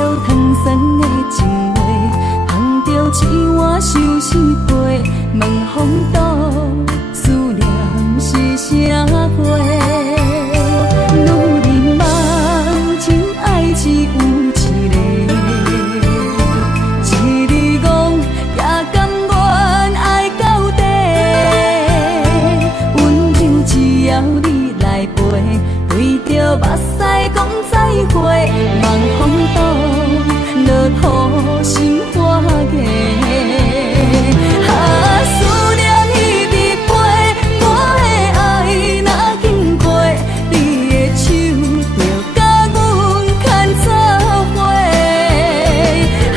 着糖酸的情话，捧着一碗相思杯，问风度思念是啥货？女人梦情爱只有一个，一字讲也甘愿爱到底，温柔只要你来陪，对着目屎讲再会，望风度落土心花芽。思念一直飞，我的爱若经过，你的手就甲阮牵做伙。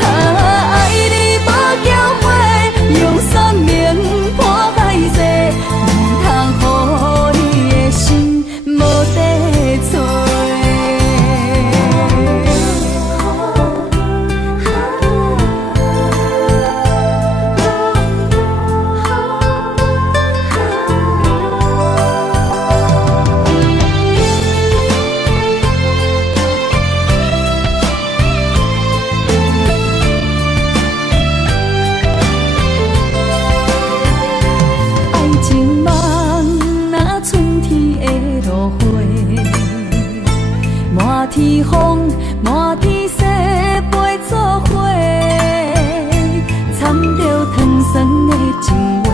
爱你无缴费，用生命破海誓，唔通予你的心无地找。天风，满天雪，陪作伙，掺着糖酸的情话，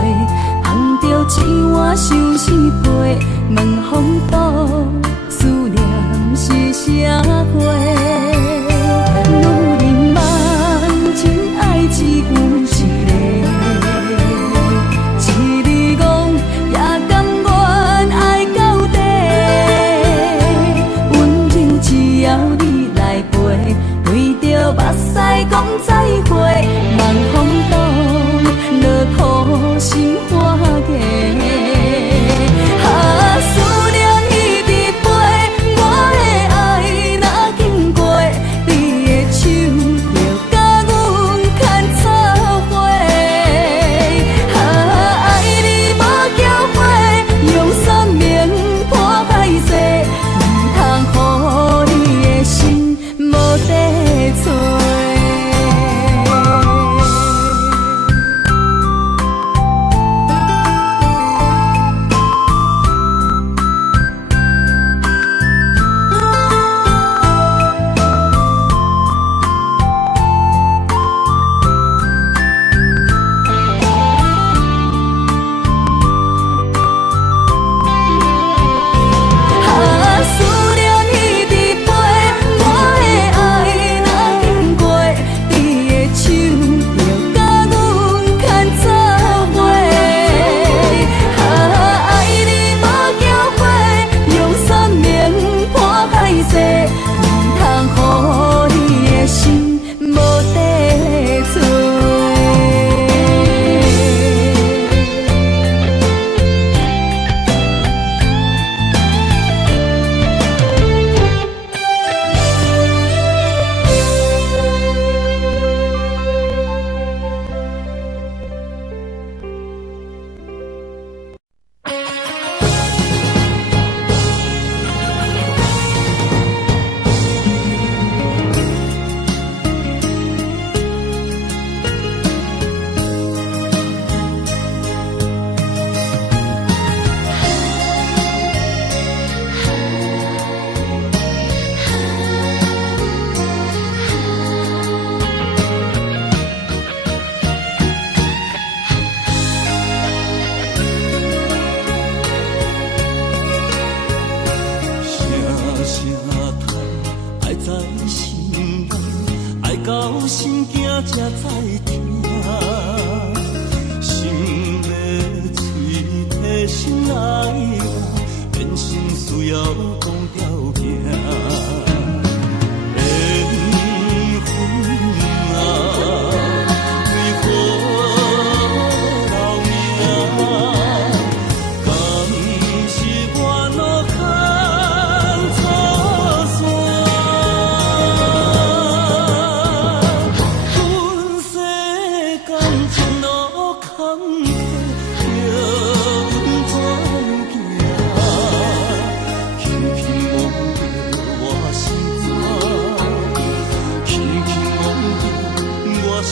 捧着一碗相思杯，问风度思念是啥货？女人梦情爱只有一个，一字讲也甘愿爱到底。只要你来陪，对着目屎讲再会，望风度落土心花芽。思念一直飞，我的爱若经过，你的手就甲阮牵做伙。爱你无缴费，用生命破海誓，唔通予你的心无地找。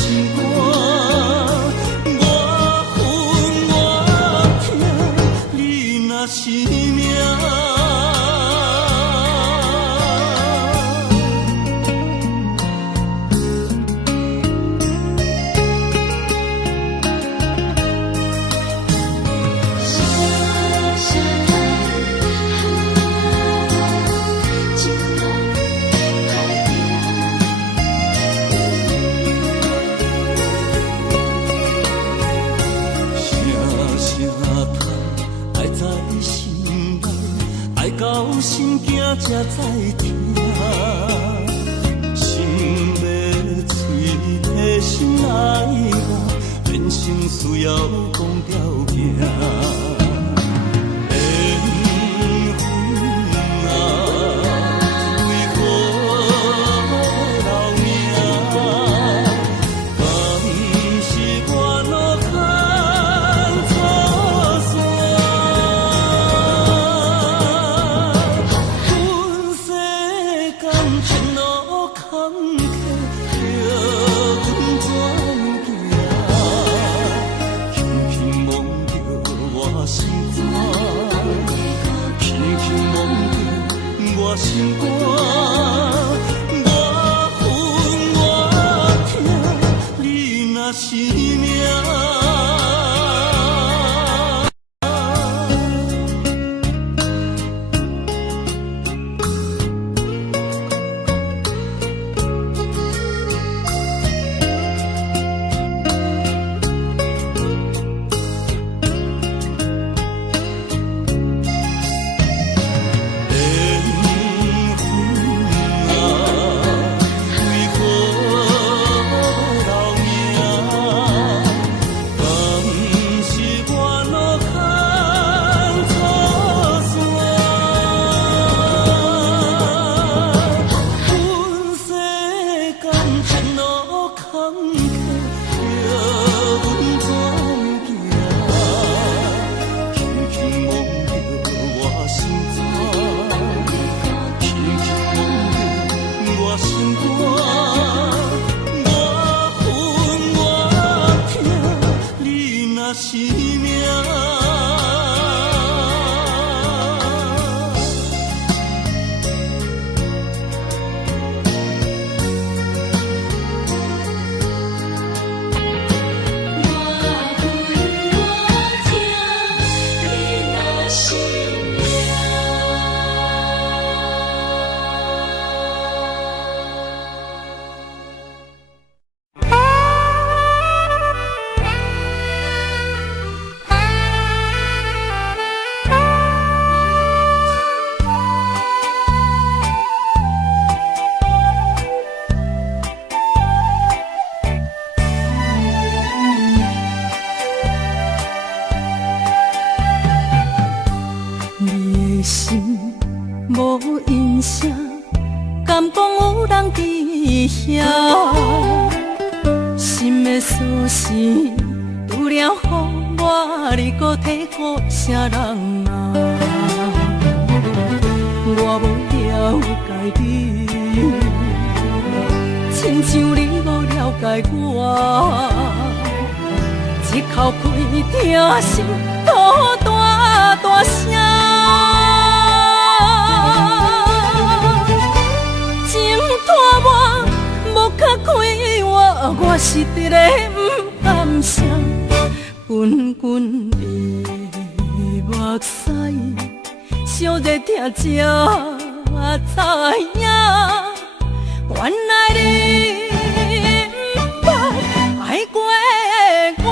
心肝，我恨我痛，你若是命。到心惊才知听，心要碎的心来我，人生需要讲条行。心肝，我恨我痛，你若是命。心的思绪，除了予我，你搁体予啥人啊？我无了解你，亲像你无了解我，一口气听心吐大大声。我是直个不甘心，滚滚的目屎，烧热听才知影，原来你不捌爱过我。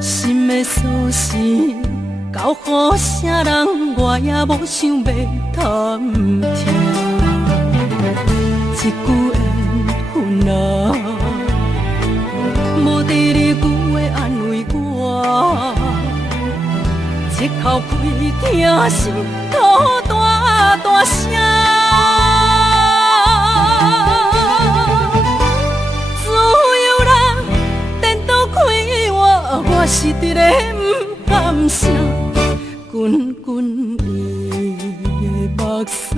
心的思绪，交予啥人，我也无想要探听。一句缘分啊。一口气听心吐大大声，自由人颠倒开我是直个不甘声，滚滚伊的目屎，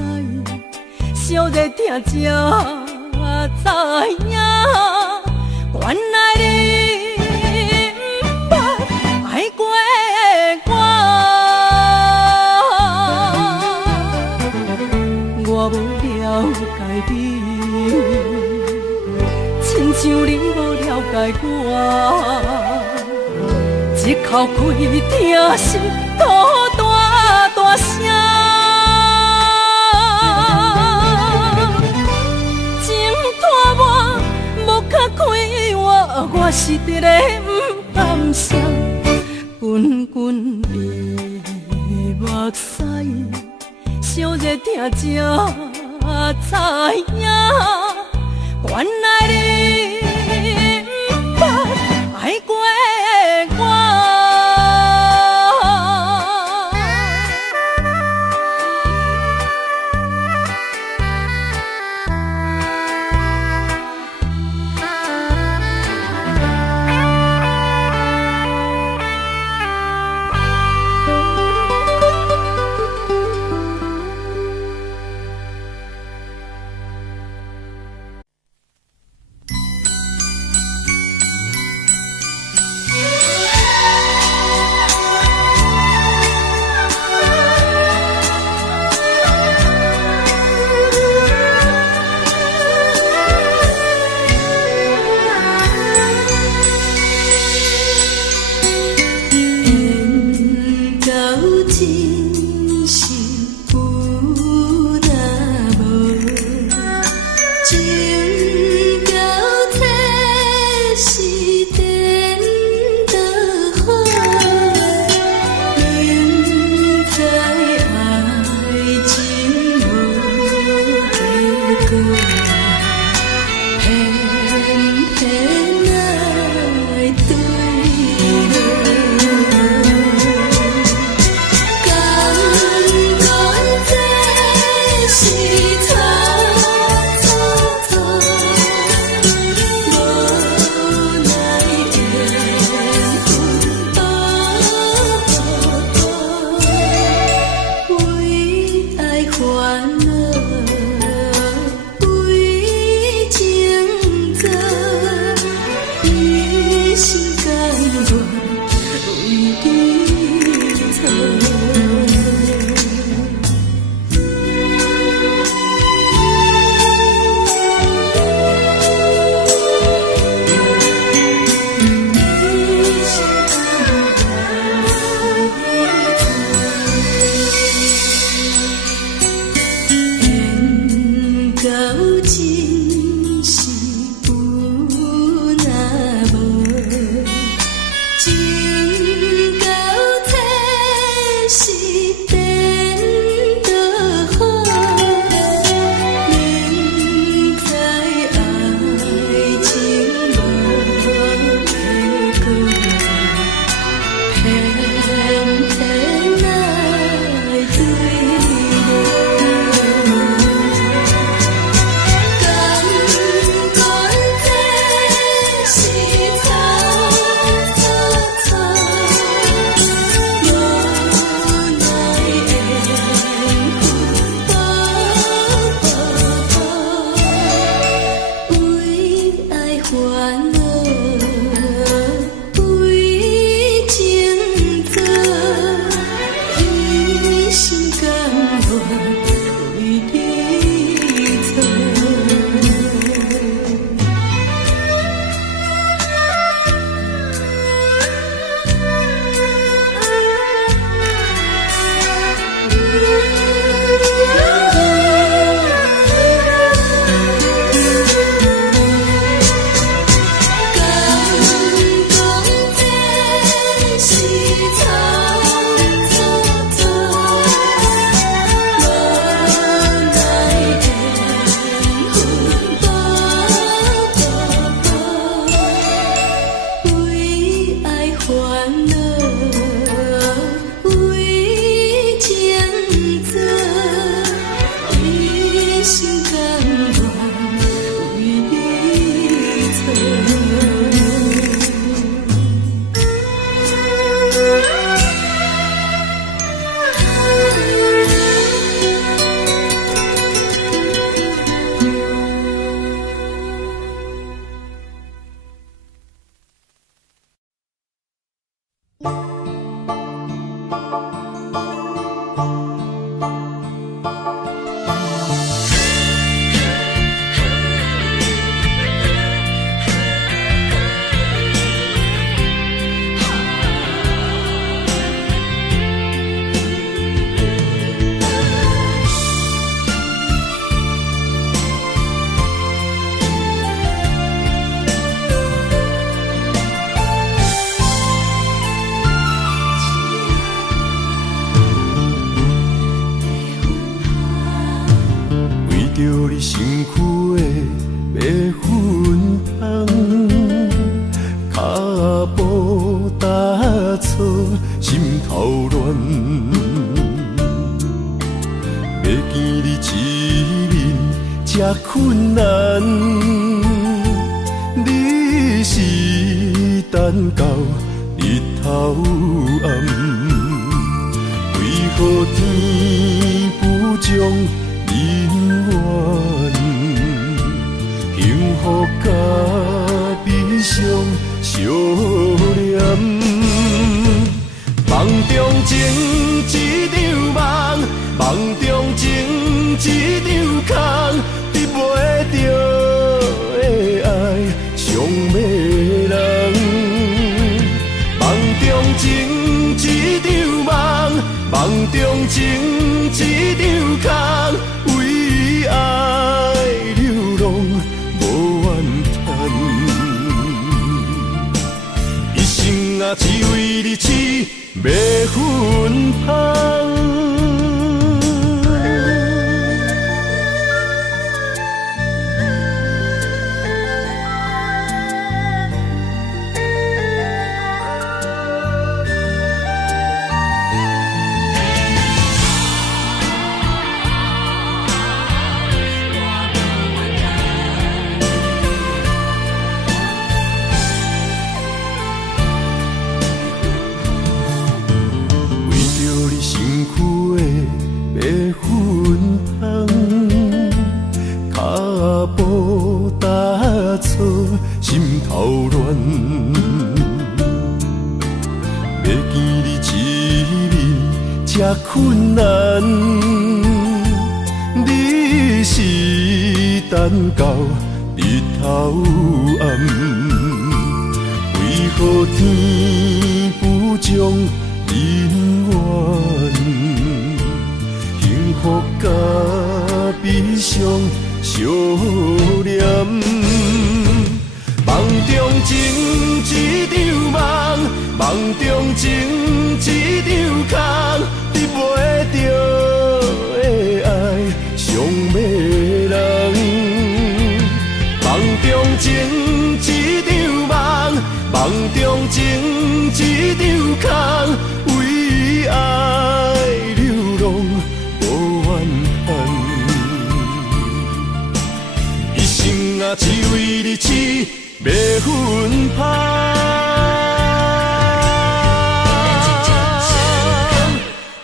烧热听才知影，原来你不捌爱过我无了解你，亲像你无了解我，一口气听心吐大大声，情拖磨无脚开我是直个不甘声，滚滚伊目屎。烧热听才知影，原来你不捌爱过我。困难，你是等到日头暗，为何天不将人怨？幸福甲悲伤相连，梦中情一场梦，梦中情一场空，得袂着的爱上迷人。梦中情一场梦，梦中情一场空，为爱流浪无怨叹。一生啊，只为你痴，袂分芳。心头乱，要见你一面这困难，你是等到日头暗，为何天不将人怨？幸福甲悲伤相连。梦中情一场梦，梦中情一场空，得袂着的爱上迷人。梦中情一场梦，梦中情一场空，为爱流浪无怨叹。一生啊，只为你痴，袂分芳。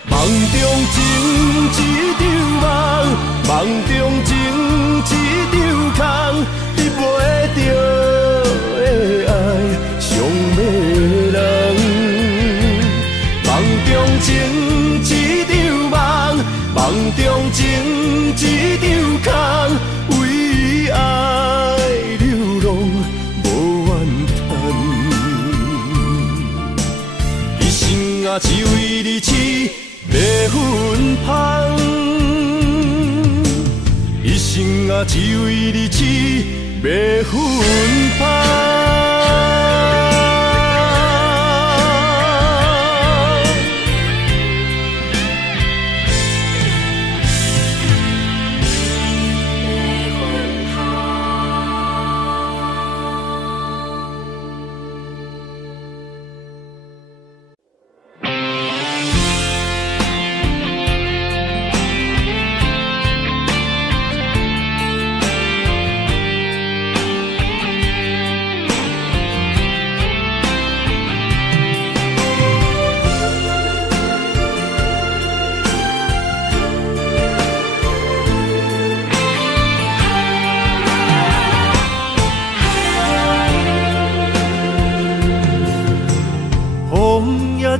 梦中情一场梦，梦中情一场空，得袂着的爱上迷人。梦中情一场梦，梦中情一场空，为爱流浪无怨叹。一生啊，只为你痴，袂分芳。一生啊，只为你痴，袂分芳。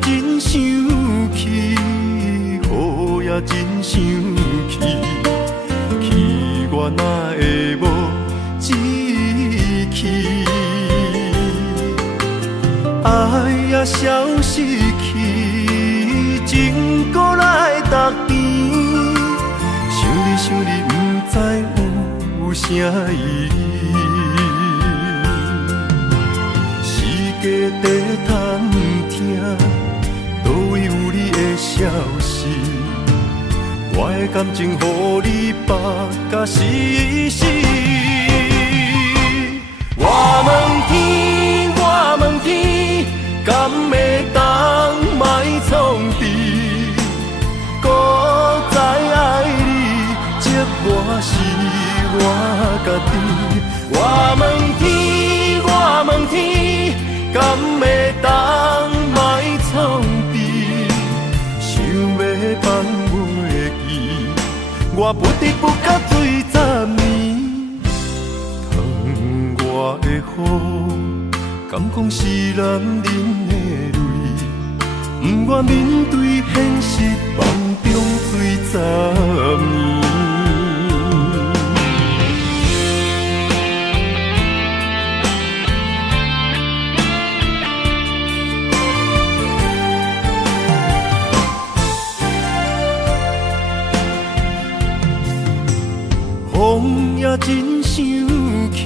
真生气，雨也真生气，气我哪会无志气？爱也消失去，情搁来逐天。想你，不知有啥意义。世界在探听。倒位有你的消息？我的感情，予你绑甲死死。我问天，我问天，敢会当莫创治？搁再爱你，这我是我家己。我问天，我问天，敢会当莫创治？想要放袂记，我不得不甲水10年。窗外的雨，敢讲是男人的泪？不愿面对现实，梦中水10年。风也真生气，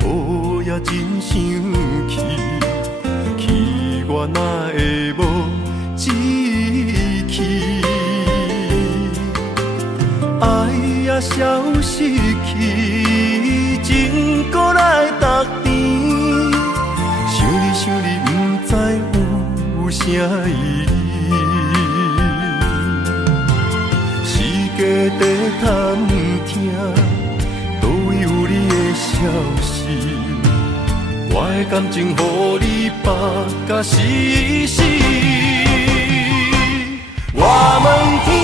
雨也真生气，气我哪会无志气？爱也消失去，情搁来逐甜。想你想你，不知有啥意义。家在探听，倒位有你的消息？我的感情，予你绑甲死死。我问天，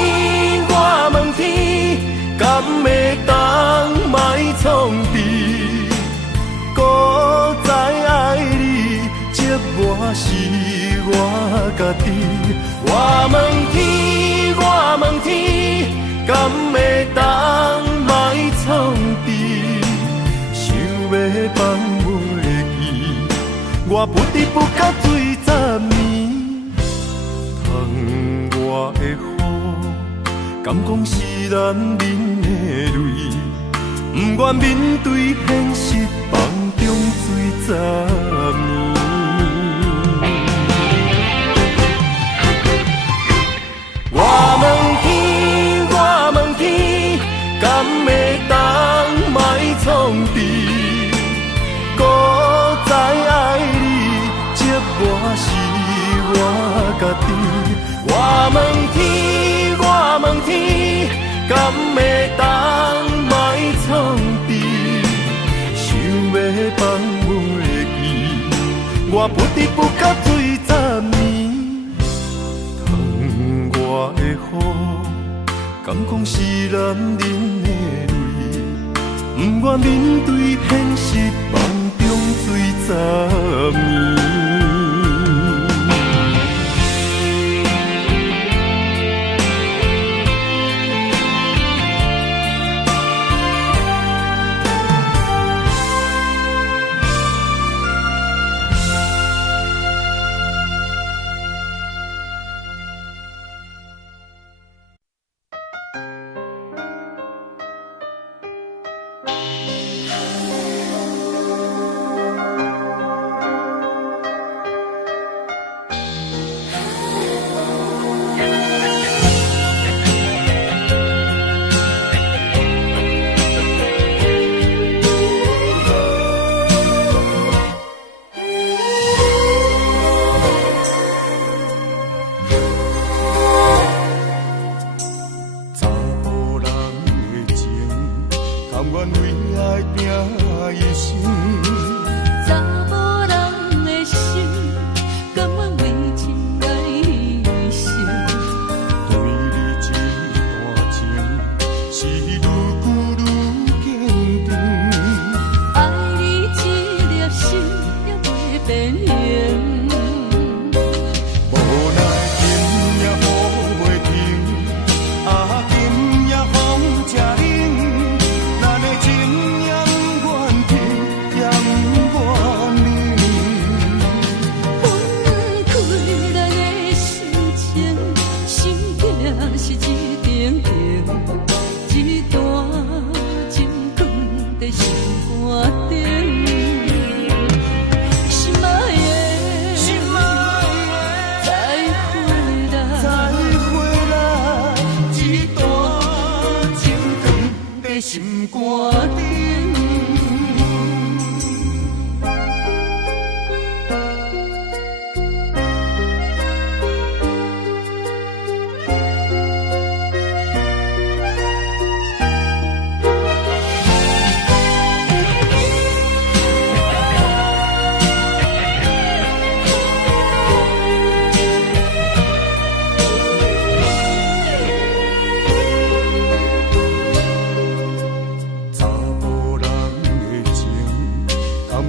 我问天，敢会当莫创治？搁再爱你，折磨是我家己。我问天，我问天，敢会当莫创治？想要放袂记，我不得不甲水10年。窗外的雨，敢讲是男人的泪？不愿面对现实，梦中水10年。我问天，我问天，敢会当莫创治？搁再爱你，折磨是我家己。我问天，我问天，敢会当莫创治？想要放袂记，我不得不甲水10年。窗外的雨，敢讲是男人的泪？不愿面对现实，梦中水10年。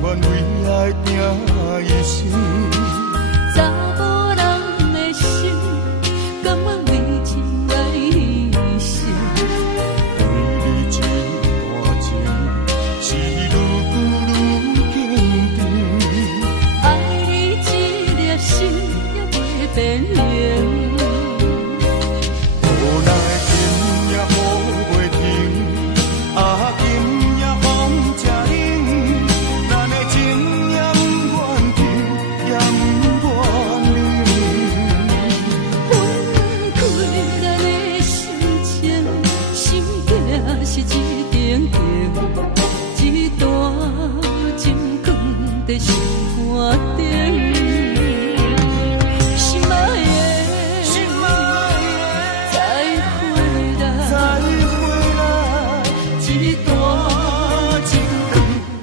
愿为爱拼一生。查某人的心，甘愿为情爱牺牲。对你这段情，是愈久愈坚定。爱你一粒心，也袂变形。无奈情也抱袂停，啊今夜风正冷，咱的情也不愿停，也不愿冷。分开咱的心情，心境是一定定，一段情放在心肝顶。心爱的，心爱的，再回来，再回来，一段情放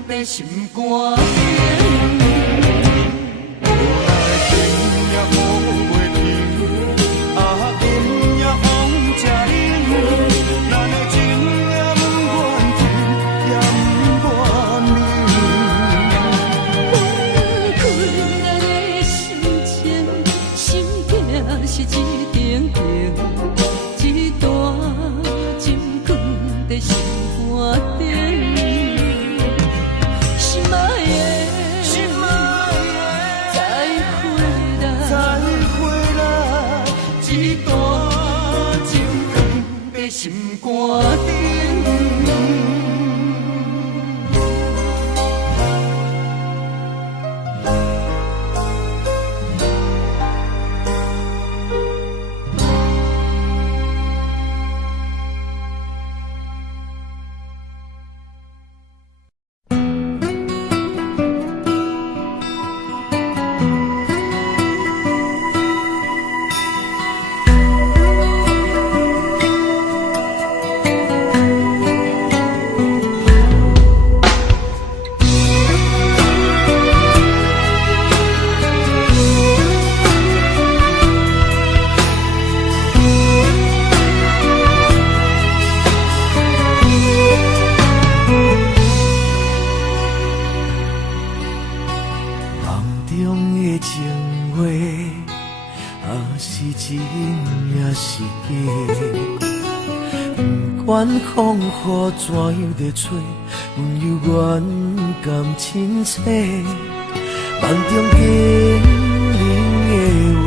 在心肝顶。无奈情也抱袂停，啊今夜风正冷，咱的情也不愿停，也不愿冷。分开咱的心情，心境是一定定，一段情放在心肝顶。心爱的，心爱的，再回来，再回来，一段情放在心肝顶。管风雨怎样在吹，阮犹原甘亲切。梦中经冷的话，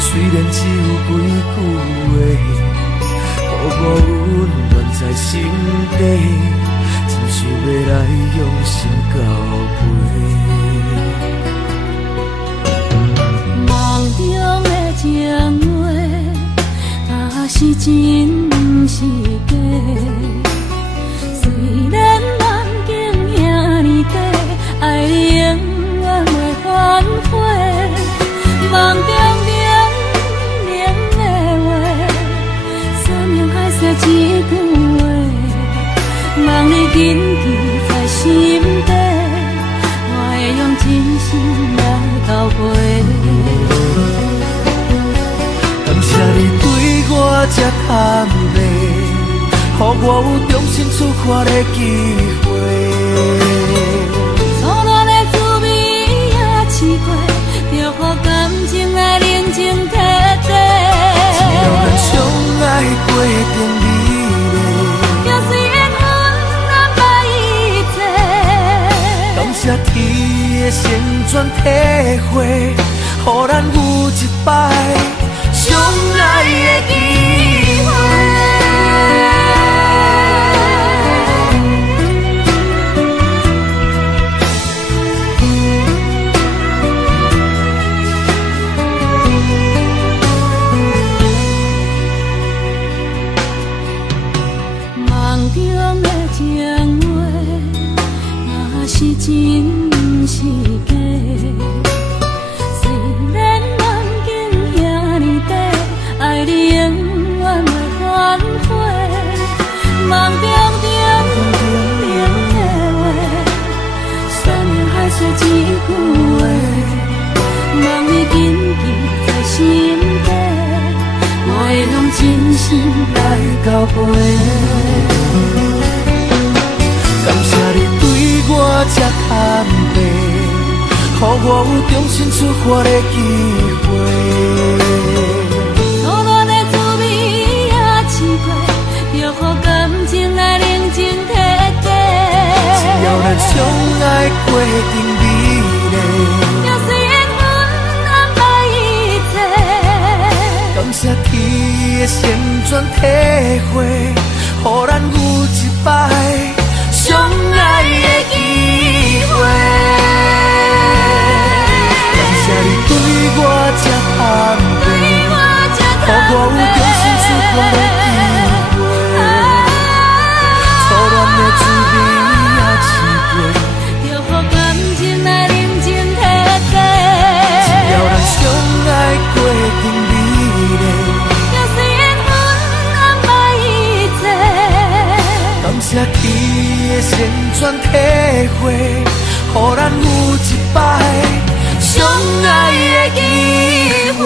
虽然只有几句话，薄薄温暖在心底，真想要来用心交陪。梦中的情话，是真是假？虽然梦境遐尼短，爱你永远袂反悔。梦中冷冷的话，山盟海誓一句话，望你谨记在心底，我会用真心来交陪。感谢你对我这坦白，予我有重新出发的机会。错乱的滋味也试过，就予感情来冷静体体。只要咱相爱过程美丽，就虽然咱捌一切。感谢天的旋转体会，予咱有一摆相爱的机会。梦中的情话，是真是假？虽然梦境遐尼短，爱你永远袂反悔。梦中冷的话，山盟海誓一句话，望你谨记在心底，我会用真心来交陪。感谢你对我这坦予我有重新出发的机会。初恋的滋味也试过，就予感情来冷静体地。只要咱相爱过程美丽，就随缘分安排一切。感谢天的旋转体会，予咱有一摆相爱的机会。感谢你对我这坦白，予我有重新出发的机会。初恋的滋味也试过，就予感情来冷静体地。只要咱相爱过程美丽，就随缘分安排一切。感谢天的旋转体会，予咱有一摆相爱的机会。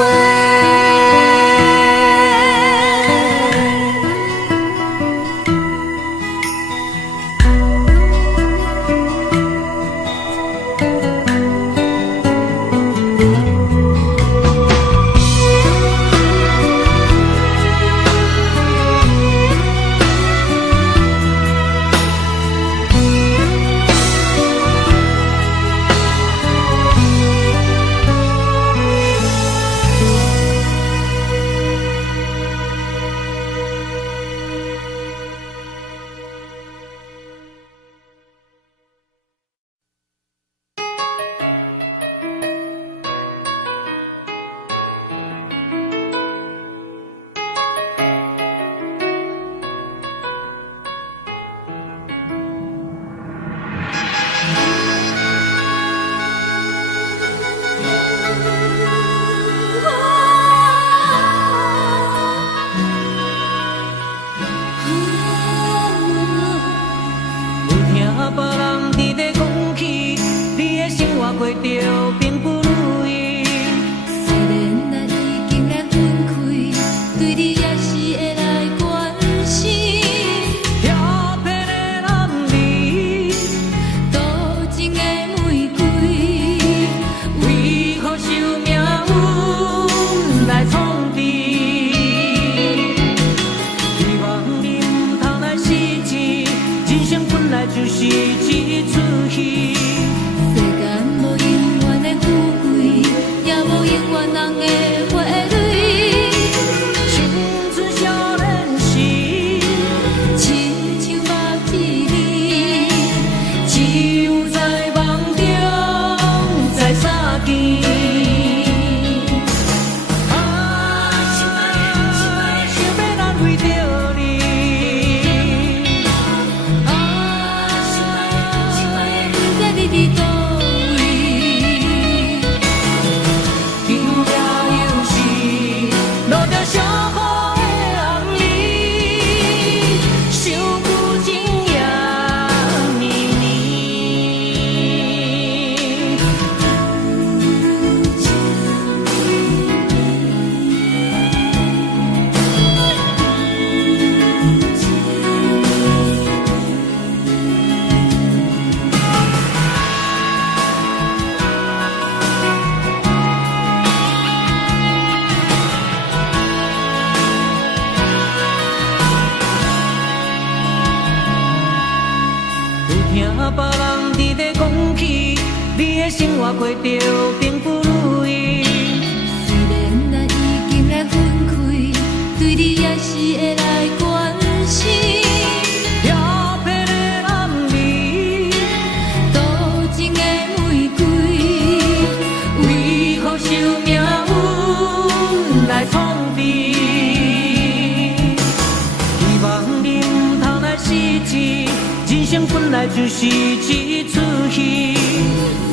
就是一出戏，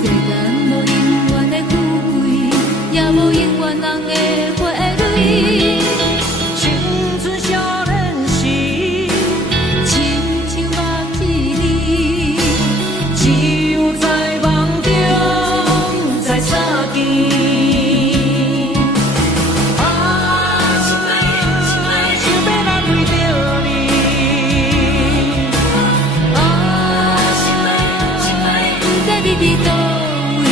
世间无永远的富贵，也无永远人的花蕊。青春少年时，亲像目一日，只有在梦中才相见。你伫倒位？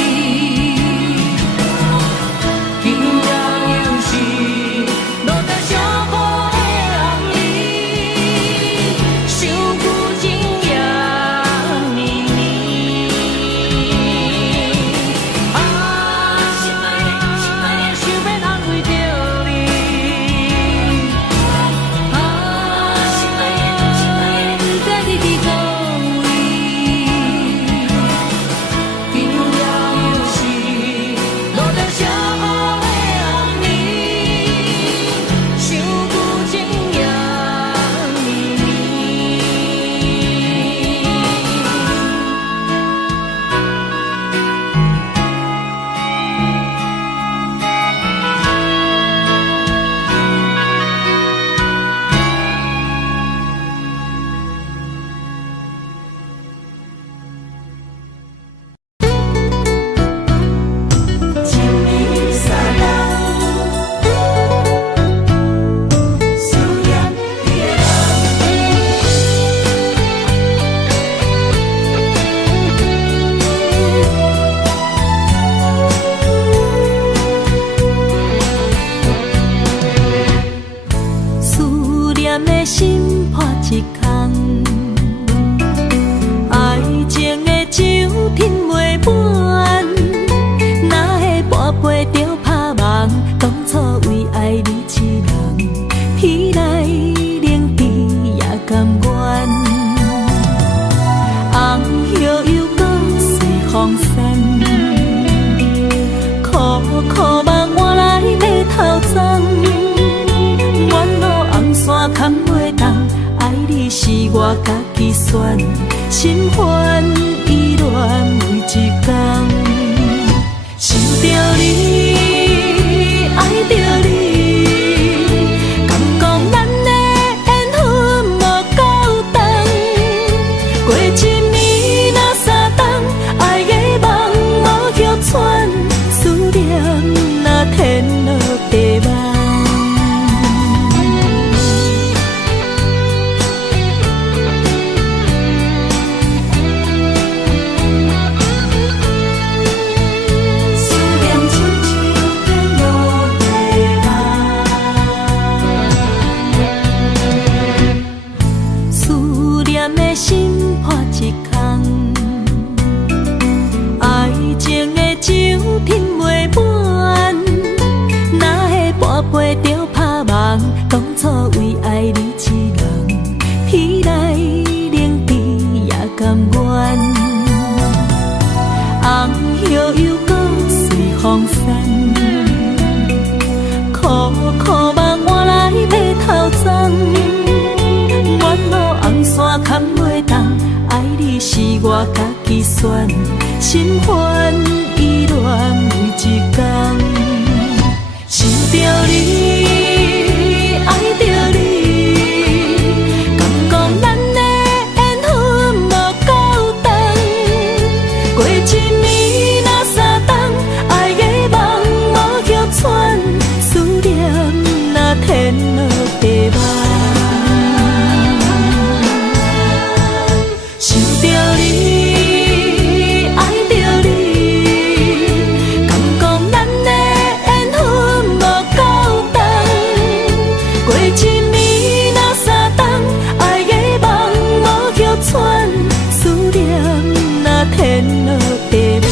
苦目换来要头鬃，远路红线牵袂动，爱你是我家己选，心烦意乱为一天，想着你，爱着你，敢讲咱的缘分无够长，过一暝若三冬，爱的梦无叫喘，思念若天落地网。当初为爱你一人，天来冷滴也甘愿。红叶又搁随风散，苦苦目换来要头鬃。远路红线牵袂动，爱你是我家己选，心烦意乱为一天，想着你。爱着你，敢讲咱的缘分无够长，过一暝若三冬，爱的梦无叫喘，思念若天落地网，想着你，爱着你，敢讲咱的缘分无够长。过一暝若三冬，爱的梦无叫喘，思念若天落地网。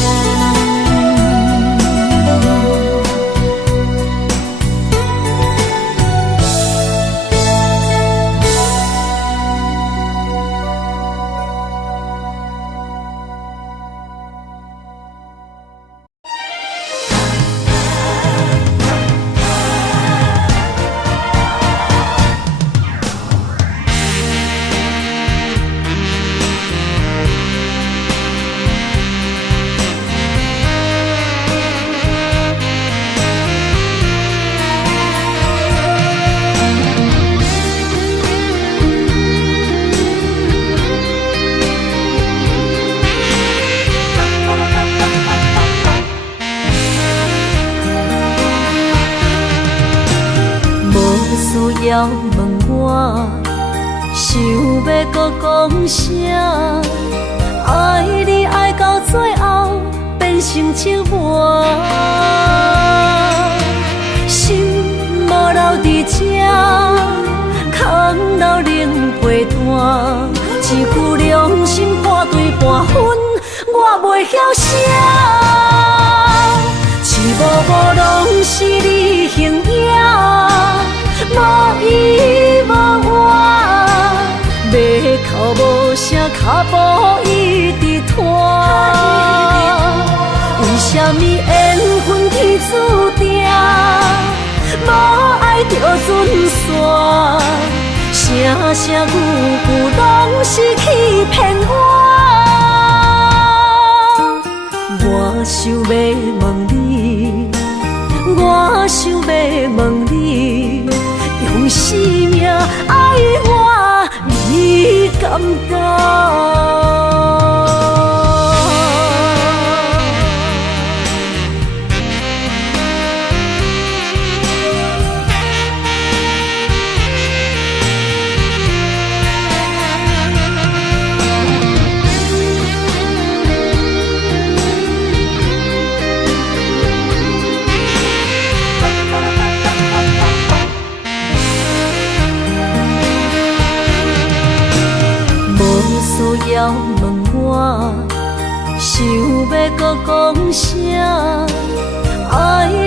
需要问我，想要搁讲啥？爱你爱到最后变成寂寞，心无留伫这，空留冷陪伴。一句良心破对半分，我袂晓写。一幕幕拢是你形影。无依无我，要哭无声，脚步一直拖。为什么缘分天注定，无爱就准线？声声句句拢是欺骗我。我想要问你，我想要问你。用生命爱我，你敢当？需要问我，想要搁讲啥？爱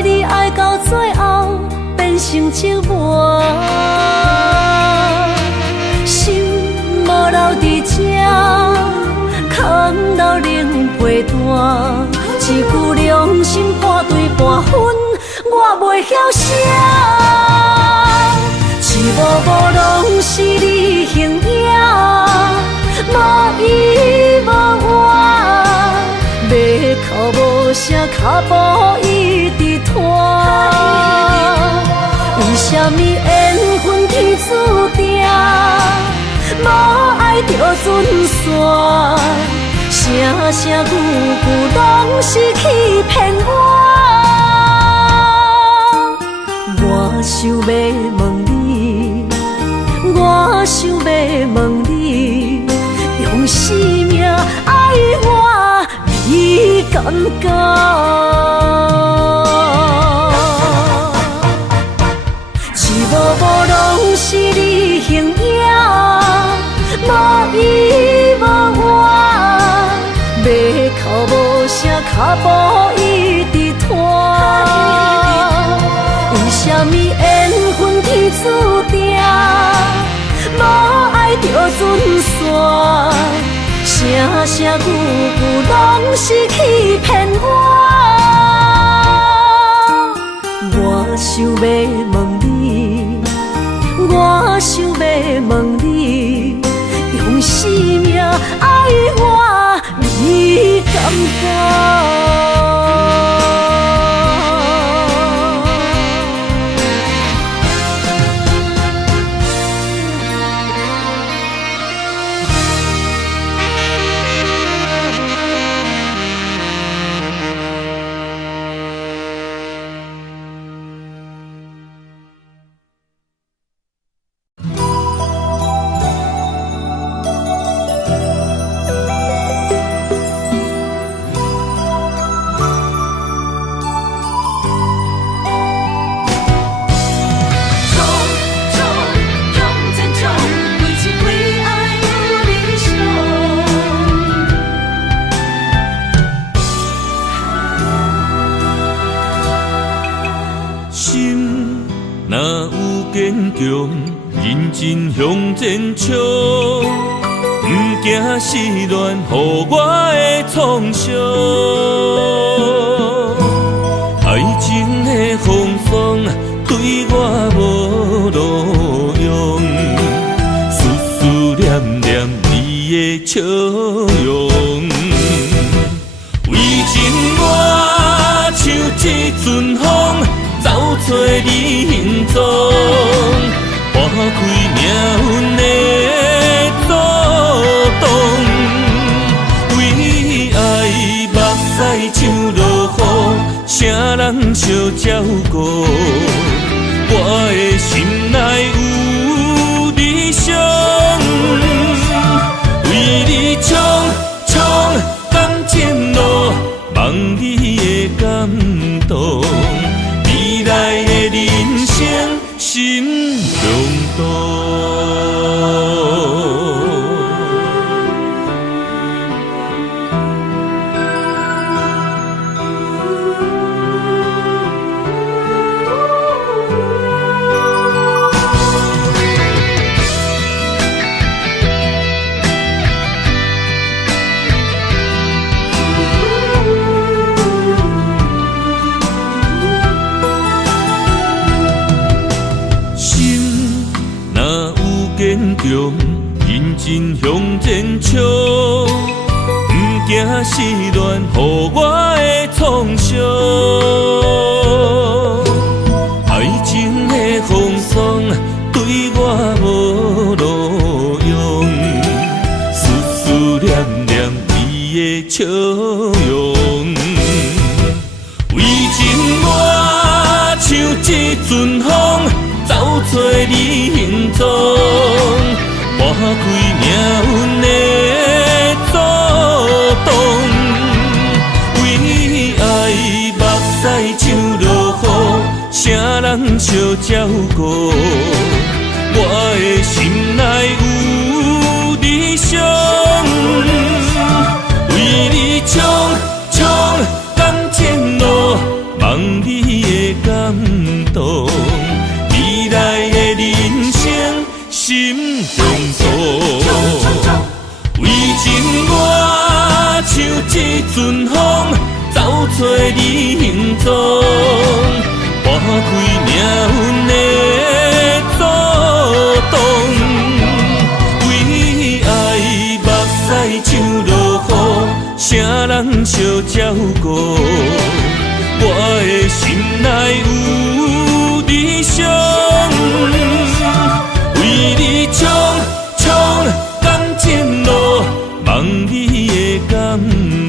你爱到最后变成寂寞，心无留伫这，空留冷陪伴。一句良心破对半分，我袂晓写。一幕幕拢是你形影，无依无我，要哭无声，脚步一直拖。为什么缘分天注定，无爱就准线？声声句句拢是欺骗我。我想要问你，我想要问你，用生命爱我，你敢讲？一幕幕拢是你形影，无依无我，要哭无声，脚步一直拖。为什么缘分天注定，无爱就准线？声声句句拢是欺骗我。我想要问你，我想要问你，用生命爱我，你敢讲？认真向前冲，不惊失恋，予我的创伤。爱情的风霜对我无路用，思思念念你的笑容。为情我像一阵风，走找你行踪。拨开命运的阻挡，为爱目屎像落雨，啥人相照顾？我的心内有理想，为你冲感情路，望你的感动，未来的人生心中动。认真向前冲，不惊失恋，予我的创伤。爱情的风霜对我无路用，思思念念你的笑容。为情我像一阵风，走找你行踪。拨开命运的阻挡，为爱目屎像落雨，啥人相照顾？我的心内有理想，为你冲感情路，望你的感动，未来的人生心中动。为情我像一阵风，走找你行踪。人相照顾，我的心内有理想，为你冲感情路，望你的感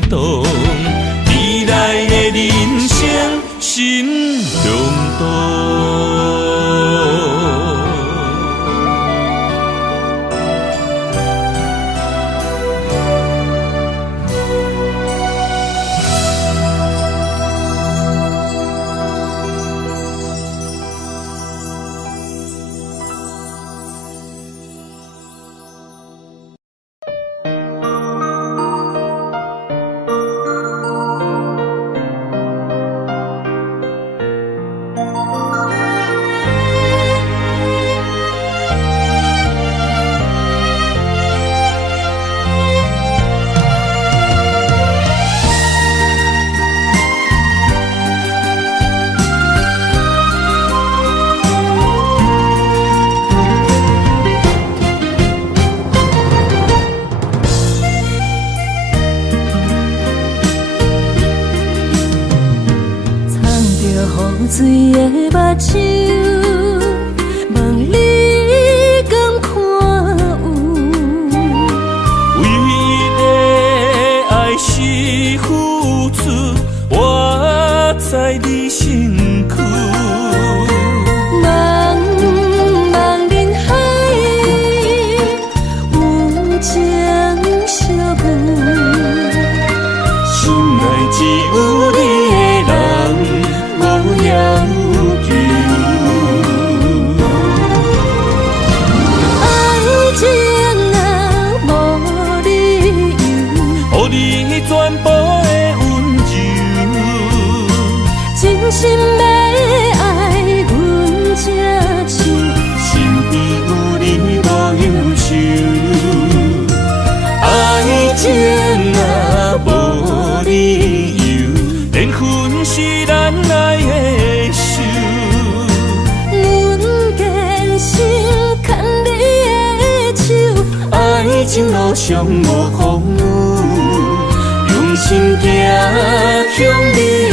动，未来的人生心中动。水的目睭，望你敢看有。为你爱是付出，我在你身躯。茫茫人海，有情相伴，心内只有你的人。无要求，爱情若无理由，予你全部的温柔，真心要爱阮才像，身边有你无忧愁。爱情若无理由，缘分是咱爱的手。阮坚信牵你的手，爱情路上无风雨，用心行向美丽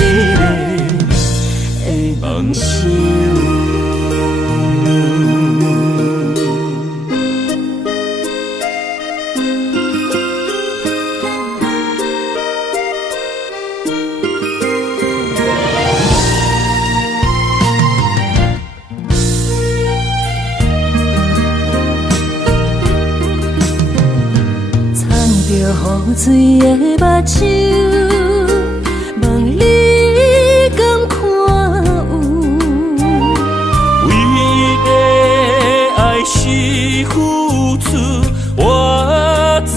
的梦想。雨水的目睭，望你敢看有。为你爱是付出，我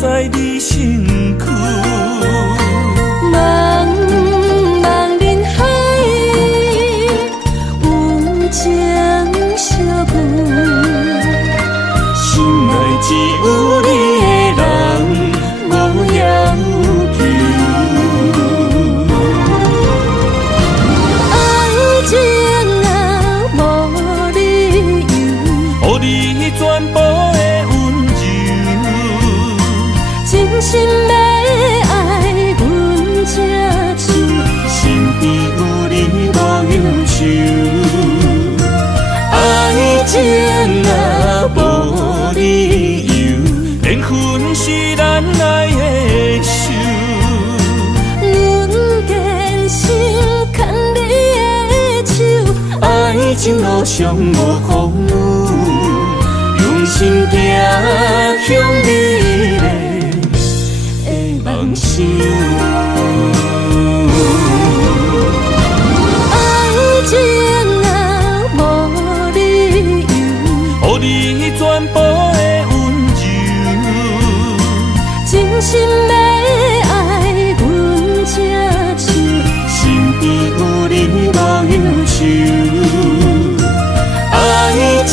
在你身躯。茫茫人海，有情相伴，心内只有你的人。无要求，爱情若无理由，予你全部的温柔，真心要爱阮才像，身边有你无忧愁。爱情若无理由，缘分是咱爱的手。阮坚信牵你的手，爱情路上无风雨，用心行向美丽的梦想。爱情若无理由，予你全部的温柔，真心要爱阮才像，身边有你无忧愁。爱情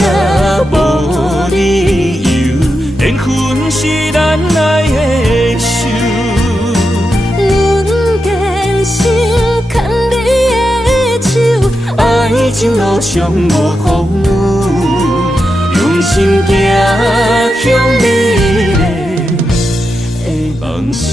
若无理由，缘分是咱爱的手。阮坚信牵你的手，爱情路上无风雨，用心行向美丽的梦想。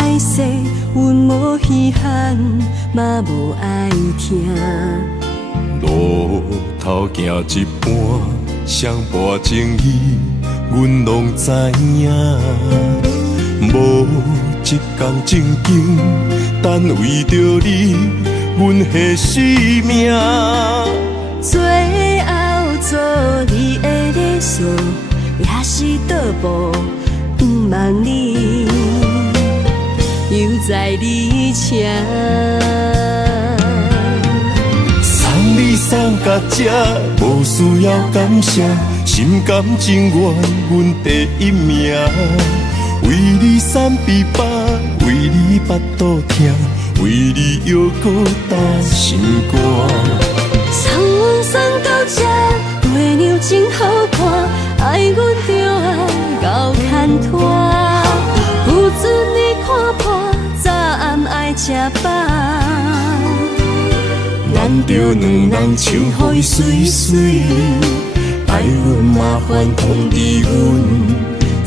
歹势，阮无稀罕，嘛无爱听。路头行一半，双半情意，阮拢知影。无一天正经，但为着你，阮下生命。最后做你的礼数，也是倒步不望你，犹在你车。送你送到这，无需要感谢，心甘情愿，阮第一名。为你散琵琶，为你巴肚疼，为你犹搁担心肝。送阮送到这，月亮真好看，爱阮就爱到牵拖。不准你看破，早暗爱吃饱。咱着两人唱予伊水水，爱阮麻烦通知阮。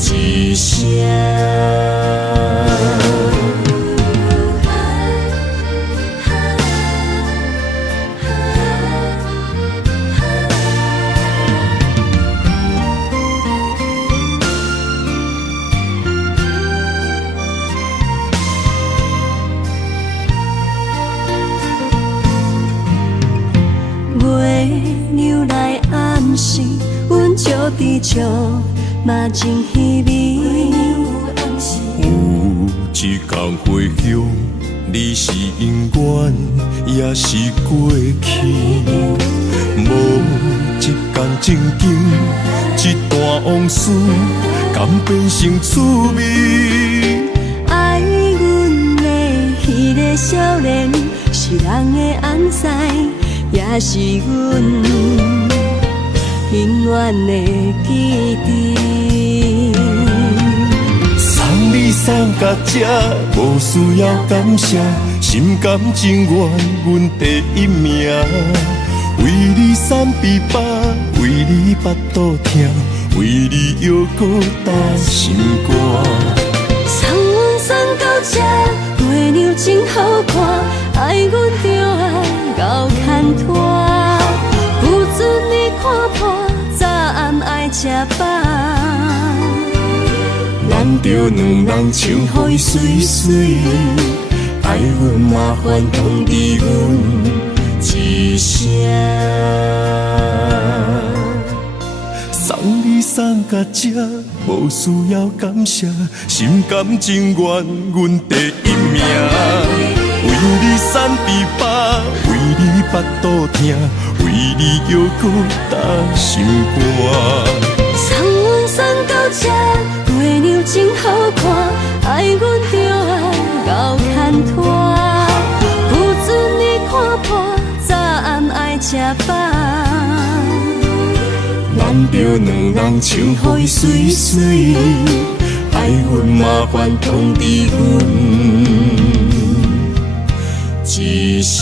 一声，月亮来暗示，阮照伫照。嘛真稀微，有一天回乡，你是永远，也是过去。无一天正经，一段往事，敢变成趣味？爱阮的迄个少年，是人的翁婿，也是阮永远的记忆。送你送到这，无需要感谢，心甘情愿，阮第一名。为你散琵琶，为你巴肚疼，为你犹搁担心肝。送阮送到这，月亮真好看，爱阮就爱到牵拖。不准你看破，早暗爱吃饱。咱着两人唱予伊水水，爱阮麻烦通知阮一声。送你送到这，无需要感谢，心甘情愿，阮第一名。为你散琵琶，为你巴肚疼，为你犹搁担心肝。送阮送到这，月亮真好看，爱阮就爱到牵拖。不准你看破，早暗爱吃饱。咱着两人唱予伊水水，爱阮麻烦通知阮一声。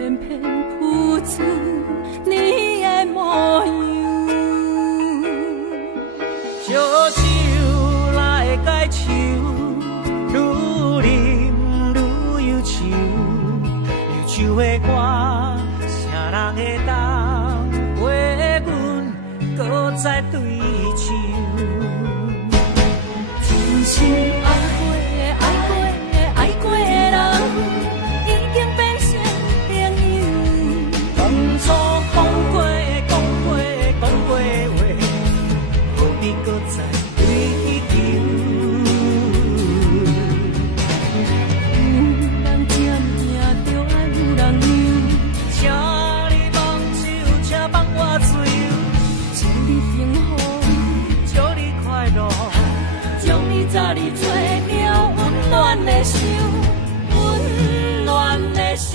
偏偏付出你的模样。烧酒来解愁，愈啉愈忧愁。忧愁的歌，啥人会当陪阮，搁再对唱？真心爱过的、爱过的、爱过的人，已经变成朋友。当初讲过的、讲过的、讲过的话，何必搁再追求？有人渐行着爱有人留，请你放手，请放我自由，祝你幸福，祝你快乐。将你早日做了温暖的手，温暖的手。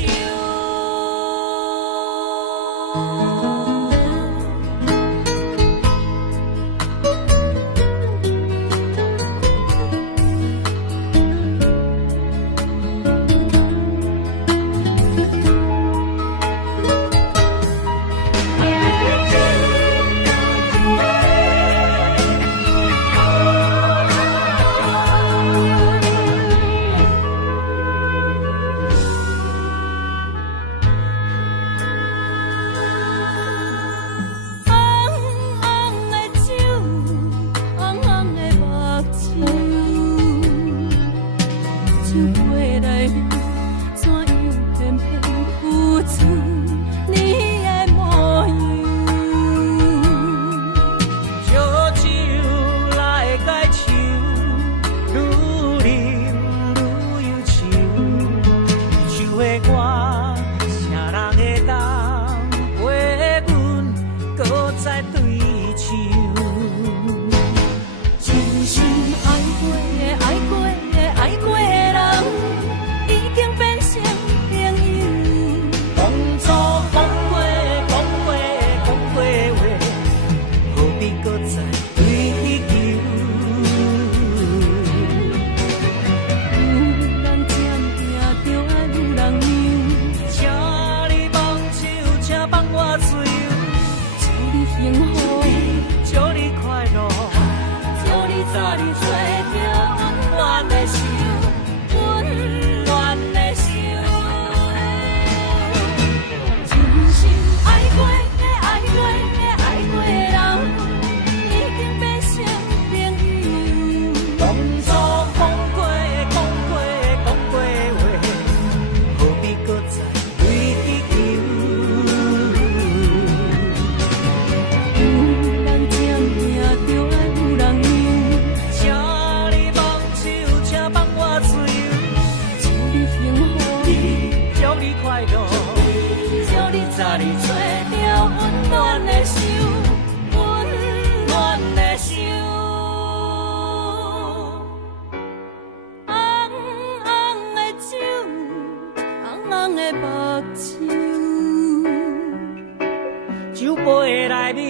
酒杯内面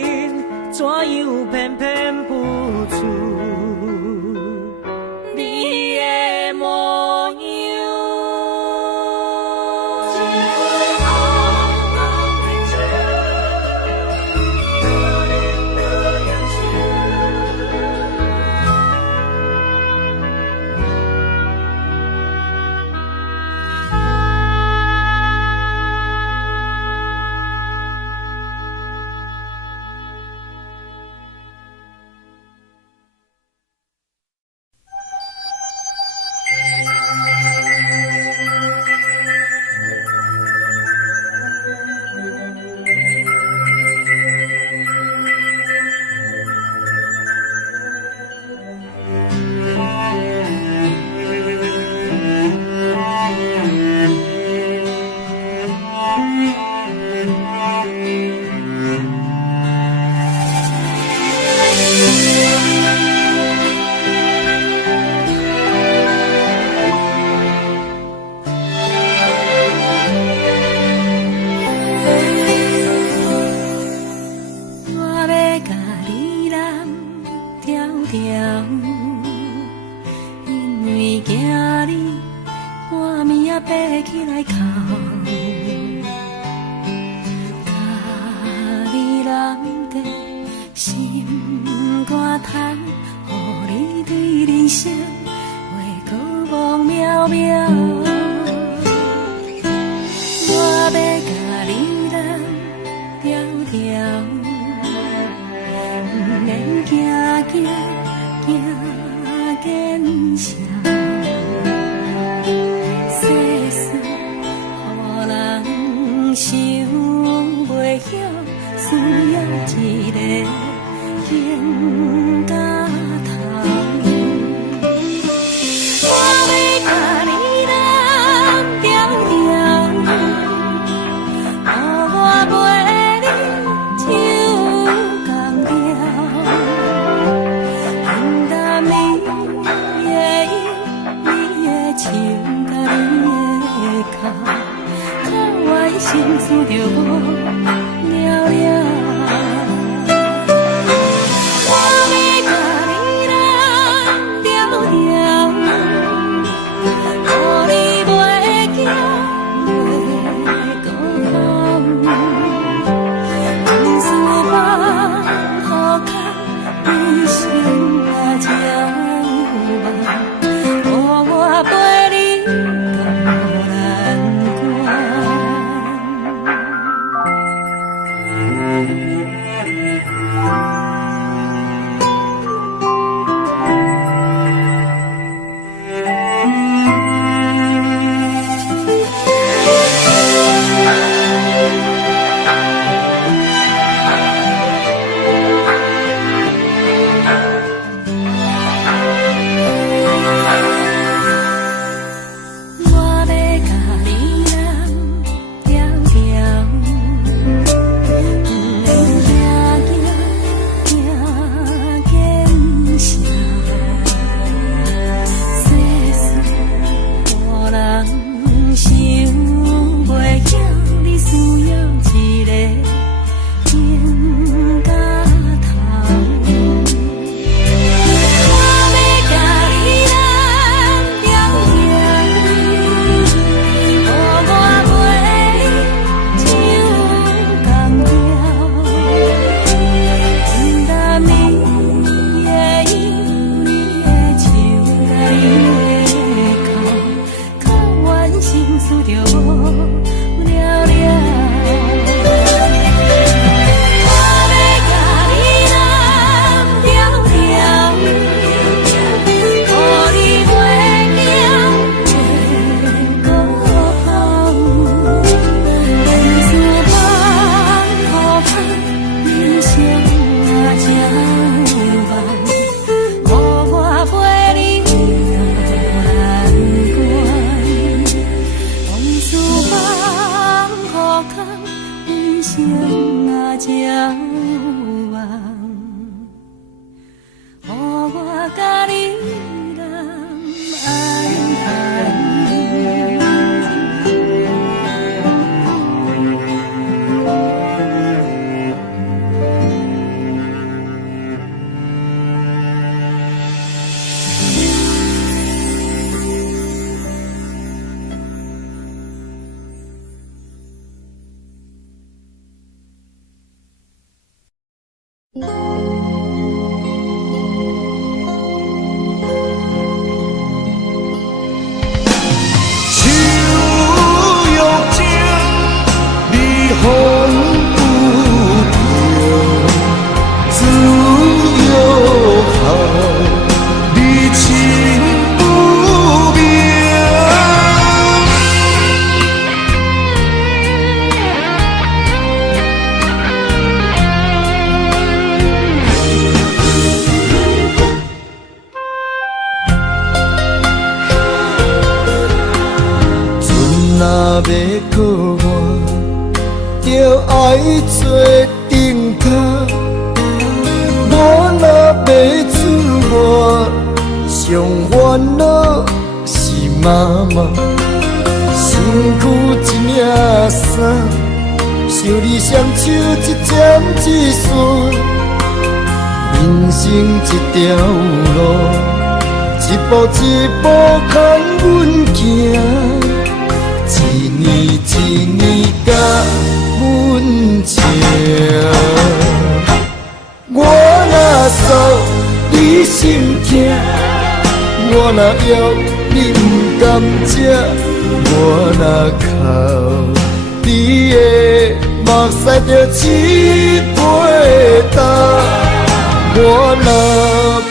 怎样偏偏付出你的模样？你不甘吃，我若哭，你着七八担，我若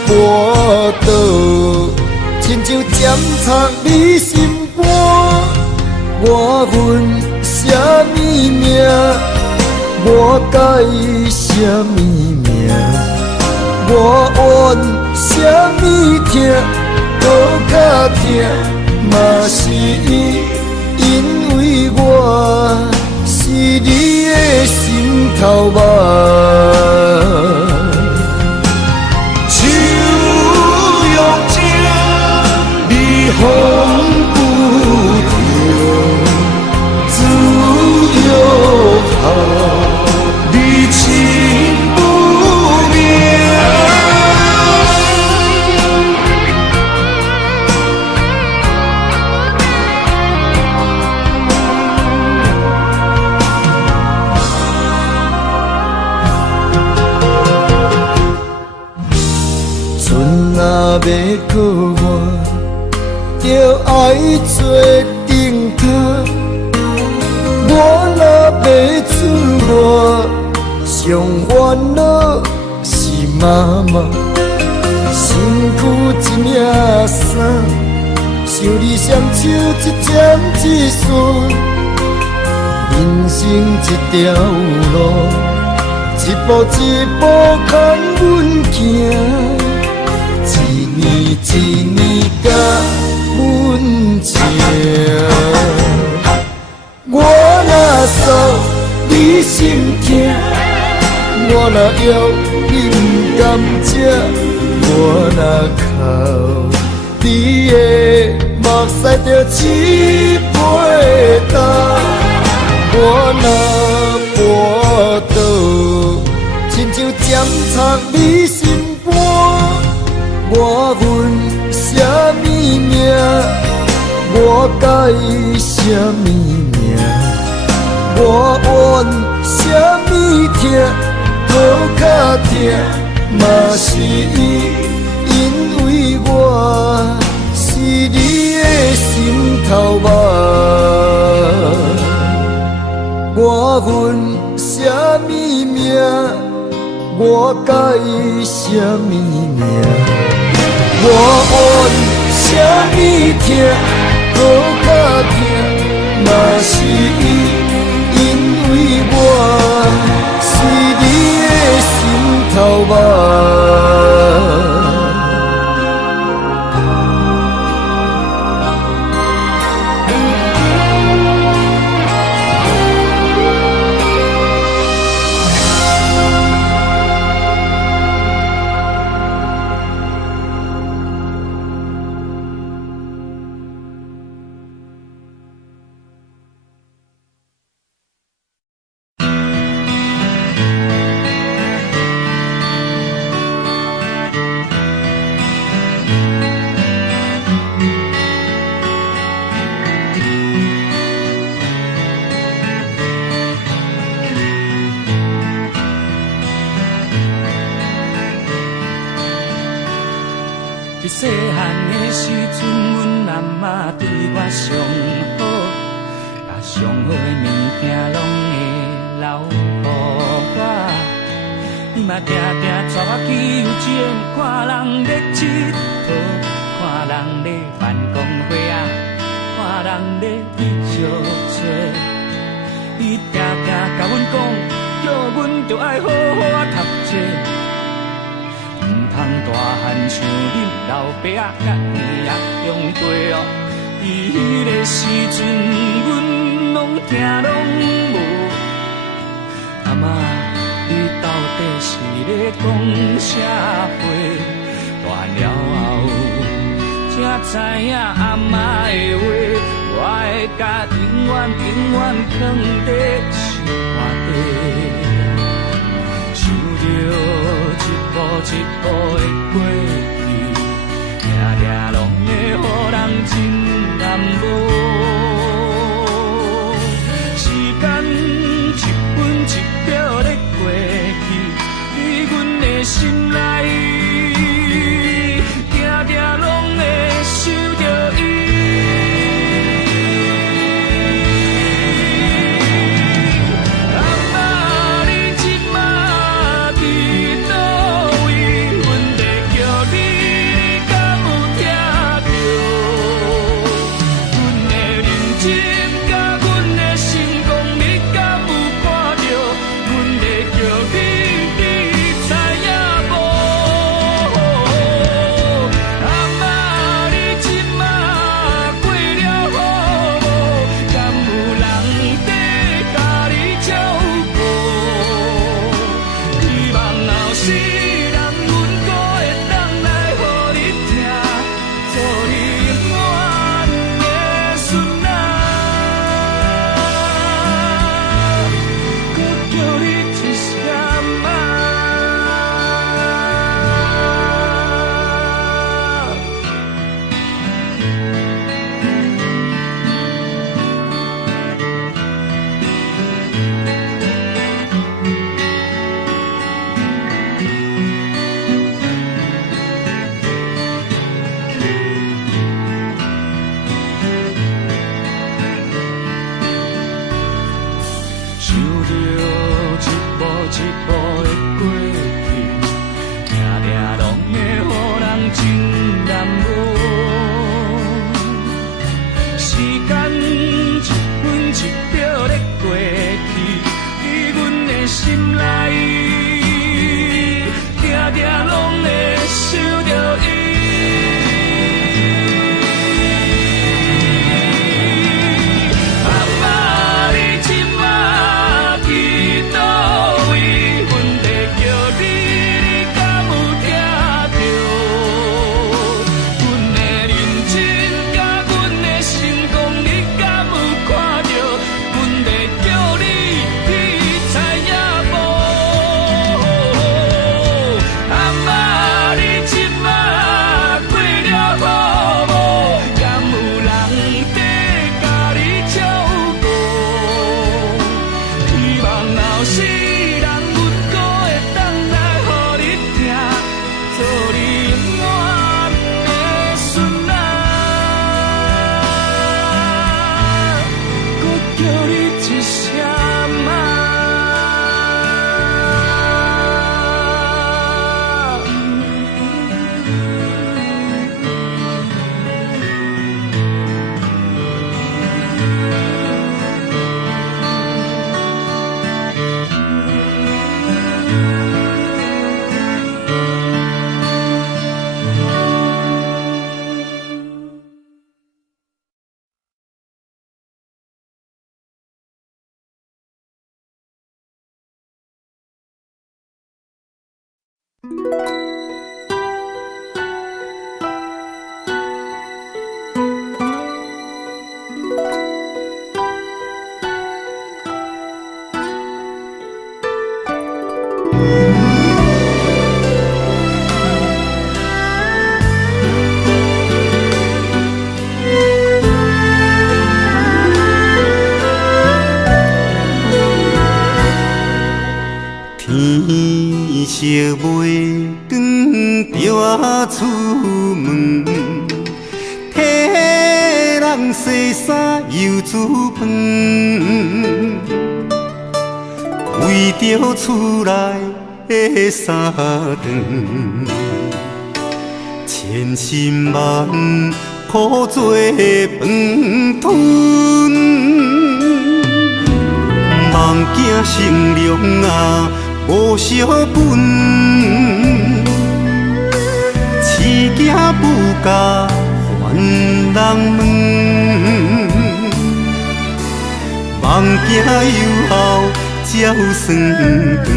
跋倒，亲像尖插你心肝。我分什么命？我改什么命？我怨什么痛？搁较痛，嘛是因为我是你的心头肉。手用情，你风不停，自由好，你情不明。若要靠我，就爱做顶头。我若要出外，上烦恼是妈妈。身躯一领衫，想你双手一针一线。人生一条路，一步一步牵阮行。一年一年甲阮情，我若诉你心痛，我若药你不甘食，我若哭你的目屎着七八担，我若跋倒，亲像尖插你心肝。我分什么命？我改什么命？我怨什么痛？搁较痛，嘛是因为我是你的心头肉。我分什么命？我改什么命？我怨什么痛？搁较痛，嘛是因为我是你的心头肉。伫细汉的时阵，阮阿嬷对我上好，甲上好的物件拢会留予我。伊嘛定定带我去游园，看人咧佚佗，看人咧办公会啊，看人咧去相做。伊定定甲阮讲，叫阮着爱好好读册。唔通大汉像恁老爸仔甲爷仔中过哦，伊迄个时阵，阮拢听拢无。阿嬷，你到底是咧讲啥话？大了后才知影阿嬷的话，我会甲永远永远藏在心肝底。想着一步一步的过去，定定拢会予人真难忘。时间一分一秒的过去，伫阮的心内，定定拢会想着伊。阿嬷。一步的过去，定定拢会予人真难忘。时间一分一秒在过去，伫阮的心内，定定拢会想着伊。天色袂光，着啊出门，替人洗衫又煮饭，为着厝内的三顿，千辛万苦做饭吞，梦惊成龙啊！无小本，饲囝不教还人问，梦惊有后照算长。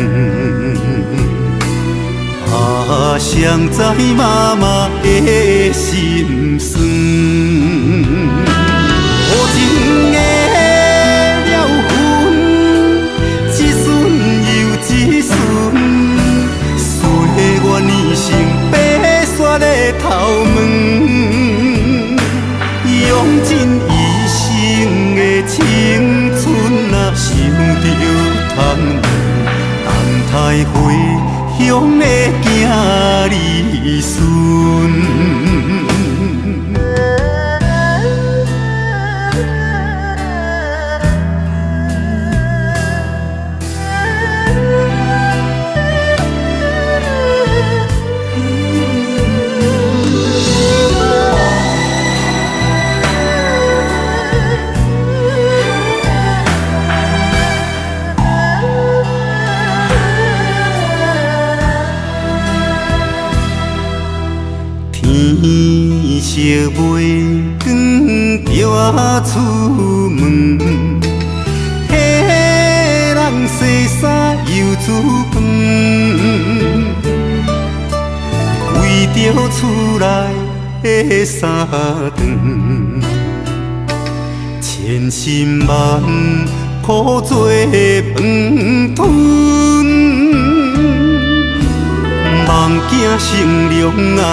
啊，谁知妈妈的心酸，无情的。头问，用尽一生的青春啊，想着通等待回乡的囝儿孙。天色袂光，着啊出门，替人洗衫又煮饭，为着厝内的三顿，千辛万苦做饭吞，梦惊成龙啊！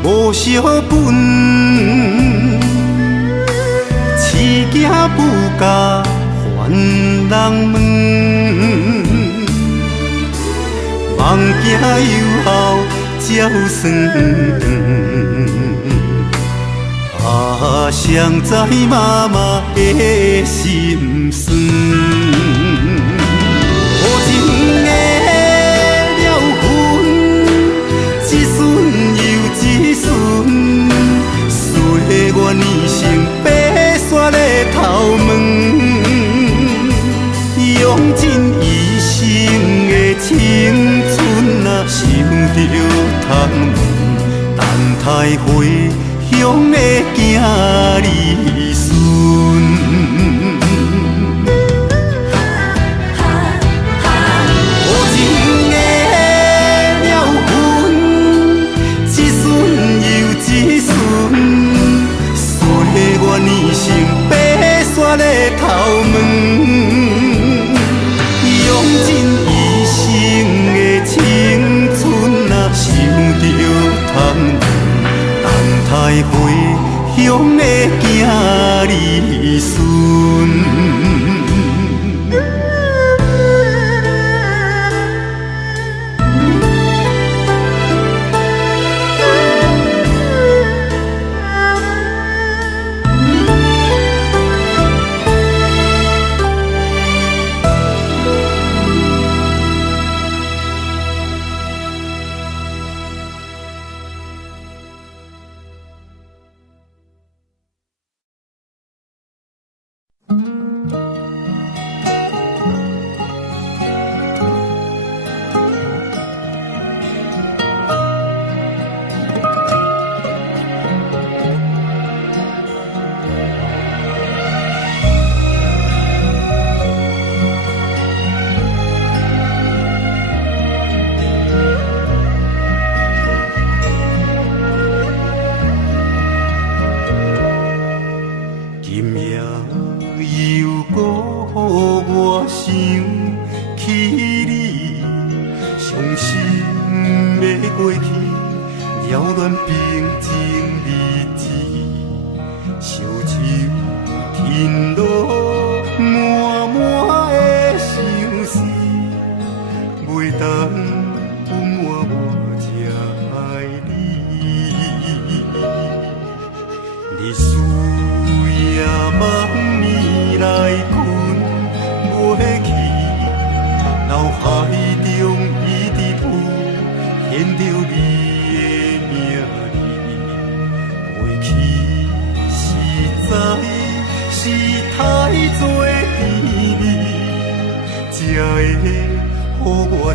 无小本，饲囝不教还人问，梦惊有后照算长。啊，谁知妈妈的心酸，无情的。用尽一生的青春啊，想着窗门等待回乡的囝儿孙。年成白雪的头毛，用尽一生的青春啊，想着窗门等待回乡的囝儿孙。才会予我